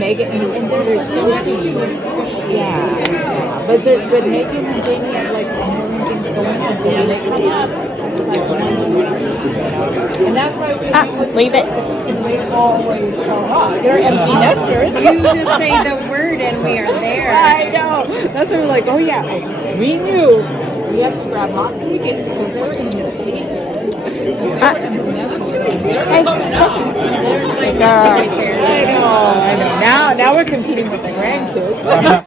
Megan, and there's so much. Yeah. But Megan and Jamie have like a million things going on, so and that's why Leave it. we always come up. They're empty nesters. You just say the word and we are there. I know. That's why we're like, oh yeah, we knew we had to grab hot tickets because they were in the table. There's my right there. I know. Now we're competing with the grandkids.